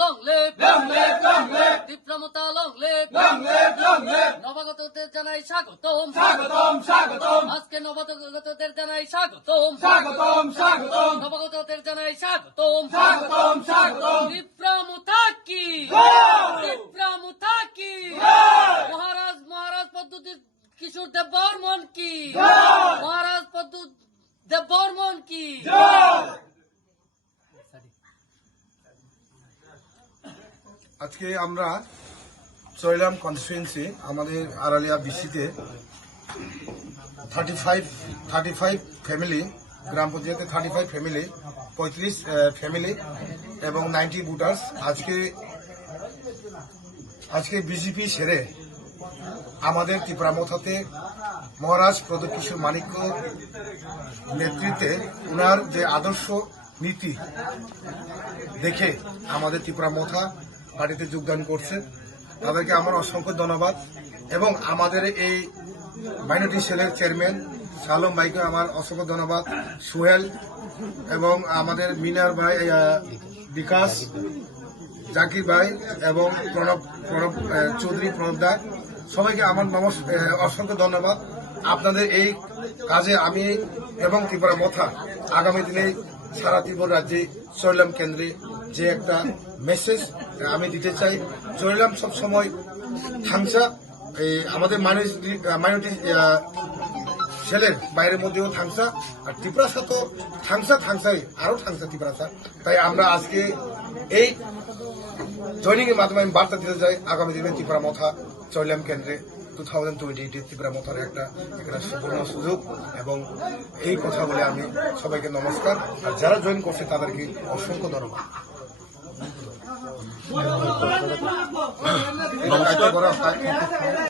long live, তীব্রমতা long live, নবাগতদের জানাই স্বাগতম, আজকে নবাগতদের জানাই স্বাগতম, নবাগতদের জানাই স্বাগতম, তীব্রমতা কি, তীব্রমতা কি, মহারাজ পদ্ধতি কিশোর দেব বর্মন কি, মহারাজ পদ্ধতি দেব বর্মন কি। আজকে আমরা চৈলাম কনস্টিটুয়েন্সি আমাদের আড়ালিয়া বিসিতে 35 ফ্যামিলি, গ্রাম পঞ্চায়েতে 35 ফ্যামিলি, 35 ফ্যামিলি এবং 90 ভোটার্স আজকে বিজেপি সেরে আমাদের ত্রিপুরামথাতে মহারাজ প্রদীপ কিশোর মানিক্য নেতৃত্বে ওনার যে আদর্শ নীতি দেখে আমাদের ত্রিপুরামথা পার্টিতে যোগদান করছে। তাদেরকে আমার অসংখ্য ধন্যবাদ এবং আমাদের এই মাইনরিটি সেলের চেয়ারম্যান সালম ভাইকে আমার অসংখ্য ধন্যবাদ, সোহেল এবং আমাদের মিনার ভাই, বিকাশ, জাকির ভাই এবং প্রণব চৌধুরী, প্রণব দা, সবাইকে আমার অসংখ্য ধন্যবাদ। আপনাদের এই কাজে আমি এবং ত্রিপুরামথা আগামী দিনে সারা ত্রিপুরা রাজ্যে চৈলাম কেন্দ্রে যে একটা মেসেজ আমি দিতে চাই, চৈলাম সবসময় থাংসা, আমাদের মাইনরিটি ছেলের বাইরের মধ্যেও থাংসা, আর ত্রিপুরা সাথে থাংসাই আরো থাংসা ত্রিপুরা সা। তাই আমরা আজকে এই জয়নিং এর মাধ্যমে আমি বার্তা দিতে চাই আগামী দিনে ত্রিপুরামথা চৈলাম কেন্দ্রে 2028 ত্রিপুরামথার একটা সুবর্ণ সুযোগ। এবং এই কথা বলে আমি সবাইকে নমস্কার, আর যারা জয়েন করছে তাদেরকে অসংখ্য ধন্যবাদ।